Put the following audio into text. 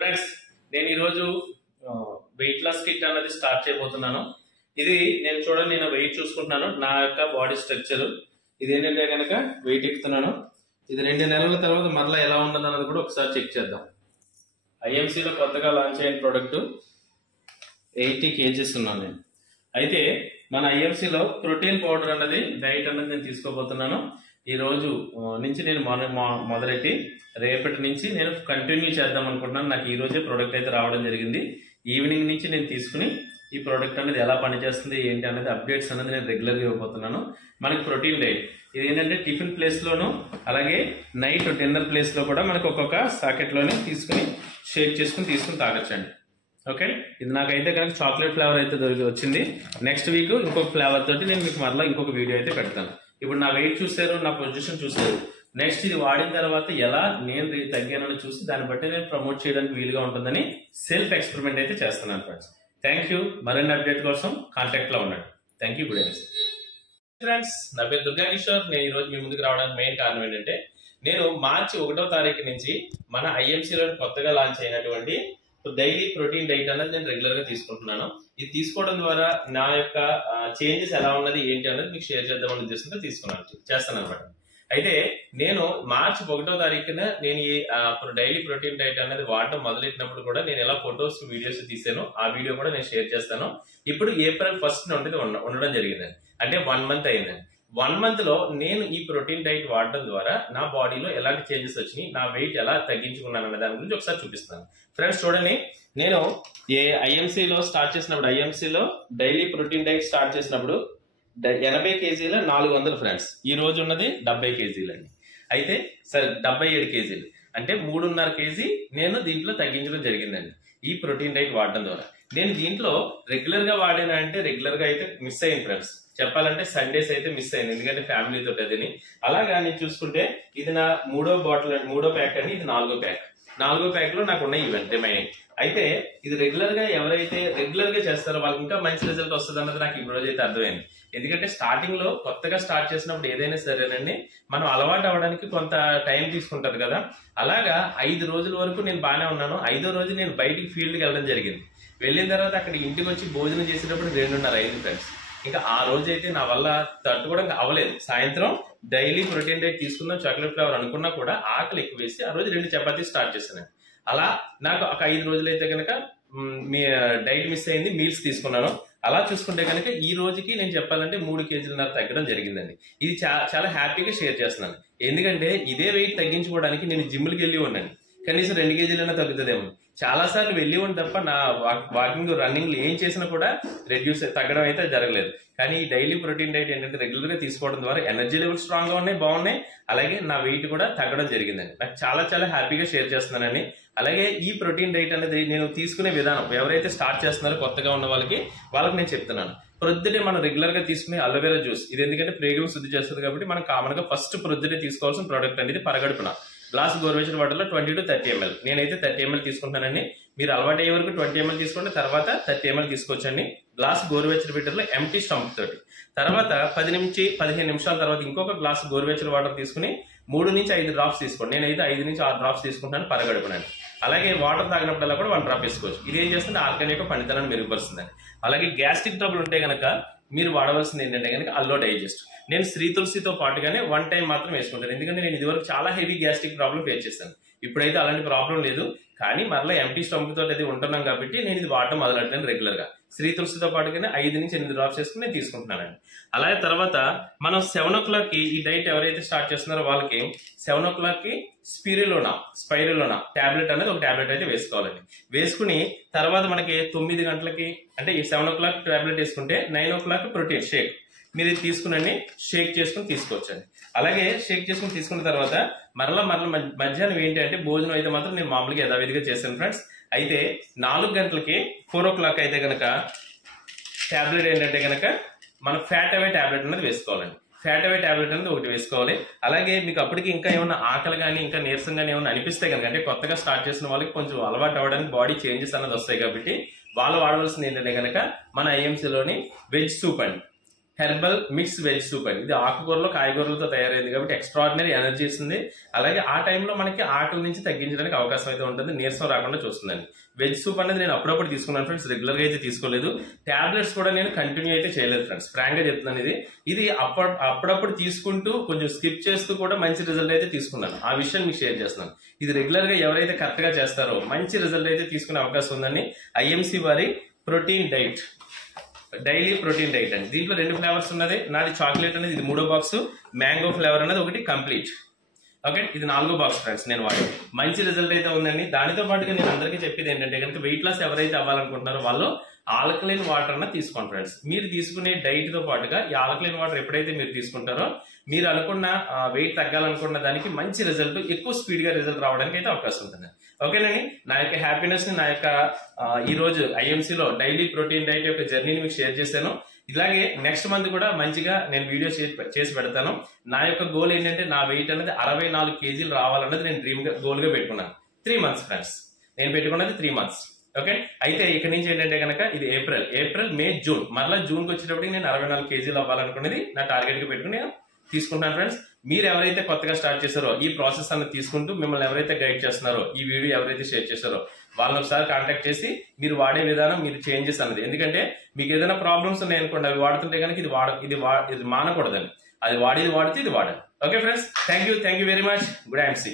Friends నేను ఈ రోజు వెయిట్ లాస్ కిట్ అనేది స్టార్ట్ చేయబోతున్నాను. ఇది నేను చూడండి, నేను వెయిట్ చూసుకుంటున్నాను, నా యొక్క బాడీ స్ట్రక్చర్ ఇది ఏంటంటే కనుక వెయిట్ ఎక్కుతున్నాను. ఇది 2 నెలల తర్వాత మరలా ఎలా ఉండదు అన్నది కూడా ఒకసారి చెక్ చేద్దాం. ఐఎంసీలో కొత్తగా లాంచ్ అయిన ప్రోడక్ట్ 80 kgs ఉన్నాను నేను. అయితే మన ఐఎంసీలో ప్రోటీన్ పౌడర్ అన్నది డైట్ అన్నది నేను తీసుకోబోతున్నాను. ఈ రోజు నుంచి నేను మొదలెట్టి రేపటి నుంచి నేను కంటిన్యూ చేద్దాం అనుకుంటున్నాను. నాకు ఈ రోజే ప్రోడక్ట్ అయితే రావడం జరిగింది. ఈవినింగ్ నుంచి నేను తీసుకుని ఈ ప్రోడక్ట్ అనేది ఎలా పనిచేస్తుంది ఏంటి అనేది అప్డేట్స్ అనేది నేను రెగ్యులర్గా ఇవ్వబోతున్నాను. మనకి ప్రోటీన్ డైట్ ఇది ఏంటంటే టిఫిన్ ప్లేస్లోను అలాగే నైట్ డిన్నర్ ప్లేస్లో కూడా మనకు ఒక్కొక్క సాకెట్లోనే తీసుకుని షేక్ చేసుకుని తీసుకుని తాగొచ్చండి. ఓకే, ఇది నాకైతే కనుక చాక్లెట్ ఫ్లేవర్ అయితే వచ్చింది. నెక్స్ట్ వీక్ ఇంకొక ఫ్లేవర్ తోటి నేను మీకు మరలా ఇంకొక వీడియో అయితే పెడతాను. ఇప్పుడు నా వెయిట్ చూసారు, నా పొజిషన్ చూసారు. నెక్స్ట్ ఇది వాడిన తర్వాత ఎలా నేను తగ్గానని చూసి దాన్ని బట్టి నేను ప్రమోట్ చేయడానికి వీలుగా ఉంటుందని సెల్ఫ్ ఎక్స్పెరిమెంట్ అయితే చేస్తున్నాను ఫ్రెండ్స్. Thank you. మరిన్ని అప్డేట్ కోసం కాంటాక్ట్ లో ఉండండి. Thank you. Good evening friends. నా పేరు దుర్గా కిషోర్. నేను ఈ రోజు మీ ముందుకు రావడానికి మెయిన్ కారణం ఏంటంటే నేను మార్చి 1వ తారీఖు నుంచి మన ఐఎంసీలో కొత్తగా లాంచ్ అయినటువంటి డైలీ ప్రోటీన్ డైట్ అనేది నేను రెగ్యులర్ గా తీసుకుంటున్నాను. ఇది తీసుకోవడం ద్వారా నా యొక్క చేంజెస్ ఎలా ఉన్నది ఏంటి అనేది మీకు షేర్ చేద్దామని ఉద్దేశంతో చేస్తాను అనమాట. అయితే నేను మార్చి 1వ తారీఖున నేను ఈ డైలీ ప్రోటీన్ డైట్ అనేది వాడటం మొదలెట్టినప్పుడు కూడా నేను ఎలా ఫొటోస్ వీడియోస్ తీసాను, ఆ వీడియో కూడా నేను షేర్ చేస్తాను. ఇప్పుడు April 1st నుండి ఉండడం జరిగిందండి. అంటే 1 month అయిందండి. 1 month లో నేను ఈ ప్రోటీన్ డైట్ వాడడం ద్వారా నా బాడీలో ఎలాంటి చేంజెస్ వచ్చినాయి, నా వెయిట్ ఎలా తగ్గించుకున్నాను అనే దాని గురించి ఒకసారి చూపిస్తాను. ఫ్రెండ్స్ చూడండి, నేను ఐఎంసీలో స్టార్ట్ చేసినప్పుడు ఐఎంసీలో డైలీ ప్రోటీన్ డైట్ స్టార్ట్ చేసినప్పుడు 80 kg 400 ఫ్రెండ్స్. ఈ రోజు ఉన్నది 70 kg అండి. అయితే సరే 77 kg అంటే 3.5 kg నేను దీంట్లో తగ్గించడం జరిగిందండి ఈ ప్రోటీన్ డైట్ వాడడం ద్వారా. నేను దీంట్లో రెగ్యులర్ గా వాడినా అంటే రెగ్యులర్ గా అయితే మిస్ అయింది ఫ్రెండ్స్. చెప్పాలంటే సండేస్ అయితే మిస్ అయింది, ఎందుకంటే ఫ్యామిలీతో అదని. అలాగా నేను చూసుకుంటే ఇది నా 3వ ప్యాక్ అండి. ఇది 4వ ప్యాక్. 4వ ప్యాక్ లో నాకు ఉన్నాయి ఇవన్నీ రిమైనింగ్. అయితే ఇది రెగ్యులర్ గా ఎవరైతే రెగ్యులర్ గా చేస్తారో వాళ్ళకి ఇంకా మంచి రిజల్ట్ వస్తుంది అన్నది నాకు ఈ రోజు అయితే అర్థమైంది. ఎందుకంటే స్టార్టింగ్ లో కొత్తగా స్టార్ట్ చేసినప్పుడు ఏదైనా సరేనండి మనం అలవాటు అవ్వడానికి కొంత టైం తీసుకుంటది కదా. అలాగా 5 రోజుల వరకు నేను బాగానే ఉన్నాను. 5వ రోజు నేను బయటికి ఫీల్డ్కి వెళ్ళడం జరిగింది. వెళ్ళిన తర్వాత అక్కడ ఇంటికి వచ్చి భోజనం చేసేటప్పుడు 2:30 అయింది ఫ్రెండ్స్. ఇంకా ఆ రోజు అయితే నా వల్ల తట్టుకోవడం అవ్వలేదు. సాయంత్రం డైలీ ప్రోటీన్ డైట్ తీసుకుందాం చాక్లెట్ ఫ్లేవర్ అనుకున్నా కూడా ఆకలి ఎక్కువ వేసి ఆ రోజు 2 చపాతీ స్టార్ట్ చేశాను. అలా నాకు ఒక 5 రోజులైతే కనుక మీ డైట్ మిస్ అయింది, మీల్స్ తీసుకున్నాను. అలా చూసుకుంటే కనుక ఈ రోజుకి నేను చెప్పాలంటే 3 kg తగ్గడం జరిగిందండి. ఇది చాలా హ్యాపీగా షేర్ చేస్తున్నాను. ఎందుకంటే ఇదే వెయిట్ తగ్గించుకోవడానికి నేను జిమ్కి వెళ్ళి ఉన్నాను. కనీసం 2 kg తగ్గుతుందేమో. చాలా సార్లు వెళ్ళి ఉంది తప్ప నా వాకింగ్ రన్నింగ్ ఏం చేసినా కూడా తగ్గడం అయితే జరగలేదు. కానీ ఈ డైలీ ప్రోటీన్ డైట్ ఏంటంటే రెగ్యులర్ గా తీసుకోవడం ద్వారా ఎనర్జీ లెవెల్స్ స్ట్రాంగ్ గా ఉన్నాయి, బాగున్నాయి. అలాగే నా వెయిట్ కూడా తగ్గడం జరిగిందండి. నాకు చాలా హ్యాపీగా షేర్ చేస్తున్నానండి. అలాగే ఈ ప్రోటీన్ డైట్ అనేది నేను తీసుకునే విధానం ఎవరైతే స్టార్ట్ చేస్తున్నారో కొత్తగా ఉన్న వాళ్ళకి నేను చెప్తున్నాను. ప్రొద్దుటే మనం రెగ్యులర్ గా తీసుకునే అలోవెరా జ్యూస్ ఇది ఎందుకంటే ప్రేగులు శుద్ధి చేస్తుంది కాబట్టి మనం కామన్ గా ఫస్ట్ ప్రొద్దుటే తీసుకోవాల్సిన ప్రోడక్ట్ అనేది పరగడుపున గ్లాస్ గోరువెచ్చని వాటర్లో 20 to 30 ml. నేనైతే 30 ml తీసుకుంటానండి. మీరు అలవాటు అయ్యే వరకు 20 ml తీసుకుంటే తర్వాత 30 ml తీసుకోవచ్చండి. గ్లాస్ గోరువెచ్చని వాటర్లో ఎంటీ స్టమక్ తోటి. తర్వాత 10 నుంచి 15 నిమిషాల తర్వాత ఇంకొక గ్లాస్ గోరువెచ్చని వాటర్ తీసుకుని 3 నుంచి 5 డ్రాప్స్ తీసుకోండి. నేనైతే 5 నుంచి 6 డ్రాప్స్ తీసుకుంటాను పరగడుపునండి. అలాగే వాటర్ తాగినప్పుడల్లా కూడా 1 డ్రాప్ వేసుకోవచ్చు. ఇది ఏం చేస్తుంది ఆర్గాన్ యొక్క పనితనాన్ని మెరుగుపరుస్తుందండి. అలాగే గ్యాస్ట్రిక్ ట్రబుల్ ఉంటే కనుక మీరు వాడవలసింది ఏంటంటే కనుక అల్లో డైజెస్ట్. నేను శ్రీ తులసితో పాటుగానే 1 time మాత్రం వేసుకుంటాను. ఎందుకంటే నేను ఇదివరకు చాలా హెవీ గ్యాస్ట్రిక్ ప్రాబ్లం ఫేస్ చేశాను. ఇప్పుడైతే అలాంటి ప్రాబ్లం లేదు. కానీ మరలా ఎంటీ స్టమక్ తోటి అయితే ఉంటున్నాం కాబట్టి నేను ఇది వాడటం మొదలెట్టాను రెగ్యులర్ గా. శ్రీ తులసితో పాటుగానే 5 నుంచి 8 డ్రాప్స్ వేసుకుని నేను తీసుకుంటున్నానండి. అలాగే తర్వాత మనం 7 o'clock ఈ డైట్ ఎవరైతే స్టార్ట్ చేస్తున్నారో వాళ్ళకి 7 o'clock స్పైరులోనా టాబ్లెట్ అనేది ఒక టాబ్లెట్ అయితే వేసుకోవాలండి. వేసుకుని తర్వాత మనకి 9 గంటలకి అంటే ఈ 7 o'clock టాబ్లెట్ వేసుకుంటే 9 o'clock ప్రోటీన్ షేక్ మీరు ఇది తీసుకుని షేక్ చేసుకుని తీసుకోవచ్చండి. అలాగే షేక్ చేసుకుని తీసుకున్న తర్వాత మరలా మధ్యాహ్నం ఏంటి అంటే భోజనం అయితే మాత్రం నేను మామూలుగా యథావిధిగా చేశాను ఫ్రెండ్స్. అయితే 4 గంటలకి 4 o'clock అయితే కనుక టాబ్లెట్ ఏంటంటే కనుక మనం ఫ్యాట్ అవే టాబ్లెట్ అనేది వేసుకోవాలండి. ఫ్యాట్ అవే టాబ్లెట్ అనేది ఒకటి వేసుకోవాలి. అలాగే మీకు అప్పటికి ఇంకా ఏమైనా ఆకలి కానీ ఇంకా నీరసం కానీ ఏమైనా అనిపిస్తే కనుక అంటే కొత్తగా స్టార్ట్ చేసిన వాళ్ళకి కొంచెం అలవాటు అవ్వడానికి బాడీ చేంజెస్ అనేది వస్తాయి కాబట్టి వాళ్ళు వాడవలసింది ఏంటంటే కనుక మన ఐఎంసీలోని వెజ్ సూప్ అండి. హెర్బల్ మిక్స్ వెజ్ సూప్ అండి. ఇది ఆకుకూరలో కాయగూరలతో తయారైంది కాబట్టి ఎక్స్ట్రాడినరీ ఎనర్జీ ఇస్తుంది. అలాగే ఆ టైంలో మనకి ఆకలి నుంచి తగ్గించడానికి అవకాశం అయితే ఉంటుంది, నీరసం రాకుండా చూస్తుందండి. వెజ్ సూప్ అనేది నేను అప్పుడప్పుడు తీసుకున్నాను ఫ్రెండ్స్, రెగ్యులర్ గా అయితే తీసుకోలేదు. టాబ్లెట్స్ కూడా నేను కంటిన్యూ అయితే చేయలేదు ఫ్రెండ్స్, ఫ్రాంక్ గా చెప్తున్నాను. ఇది అప్పుడప్పుడు తీసుకుంటూ కొంచెం స్కిప్ చేస్తూ కూడా మంచి రిజల్ట్ అయితే తీసుకున్నాను. ఆ విషయం మీకు షేర్ చేస్తున్నాను. ఇది రెగ్యులర్ గా ఎవరైతే కరెక్ట్ గా చేస్తారో మంచి రిజల్ట్ అయితే తీసుకునే అవకాశం ఉందని ఐఎంసీ వారి protein diet, daily protein diet అండి. దీంట్లో 2 ఫ్లేవర్స్ ఉన్నది. నాది చాక్లెట్ అనేది ఇది 3వ బాక్స్, మ్యాంగో ఫ్లేవర్ అనేది ఒకటి కంప్లీట్. ఓకే, ఇది 4వ బాక్స్ ఫ్రెండ్స్. నేను వాడు మంచి రిజల్ట్ అయితే ఉందండి. దానితో పాటుగా నేను అందరికీ చెప్పేది ఏంటంటే కనుక వెయిట్ లాస్ ఎవరైతే అవ్వాలనుకుంటున్నారో వాళ్ళు ఆల్కలైన్ వాటర్ అన్న తీసుకోండి ఫ్రెండ్స్. మీరు తీసుకునే డైట్ తో పాటుగా ఈ ఆల్కలైన్ వాటర్ ఎప్పుడైతే మీరు తీసుకుంటారో మీరు అనుకున్న వెయిట్ తగ్గాలనుకున్న దానికి మంచి రిజల్ట్, ఎక్కువ స్పీడ్ గా రిజల్ట్ రావడానికి అయితే అవకాశం ఉంటుంది. ఓకేనండి, నా యొక్క హ్యాపీనెస్ ని, నా యొక్క ఈ రోజు ఐఎంసీలో డైలీ ప్రోటీన్ డైట్ యొక్క జర్నీని మీకు షేర్ చేశాను. ఇలాగే నెక్స్ట్ మంత్ కూడా మంచిగా నేను వీడియో చేసి పెడతాను. నా యొక్క గోల్ ఏంటంటే నా వెయిట్ అనేది 64 కేజీలు రావాలన్నది నేను డ్రీమ్ గోల్ గా పెట్టుకున్నాను. 3 మంత్స్ ఫ్రెండ్స్, నేను పెట్టుకున్నది 3 మంత్స్. ఓకే, అయితే ఇక్కడ నుంచి ఏంటంటే కనుక ఇది ఏప్రిల్ మే జూన్, మరలా జూన్ కి వచ్చేటప్పటికి నేను 64 కేజీలు అవ్వాలనుకునేది నా టార్గెట్ గా పెట్టుకుని నేను తీసుకుంటాను ఫ్రెండ్స్. మీరు ఎవరైతే కొత్తగా స్టార్ట్ చేశారో ఈ ప్రాసెస్ అన్నది తీసుకుంటూ మిమ్మల్ని ఎవరైతే గైడ్ చేస్తున్నారో, ఈ వీడియో ఎవరైతే షేర్ చేశారో వాళ్ళని ఒకసారి కాంటాక్ట్ చేసి మీరు వాడే విధానం, మీరు చేంజెస్ అన్నది, ఎందుకంటే మీకు ఏదైనా ప్రాబ్లమ్స్ ఉన్నాయనుకోండి అవి వాడుతుంటే కనుక ఇది మానకూడదండి. అది వాడితే ఇది వాడండి. Okay friends, thank you very much. Good and see.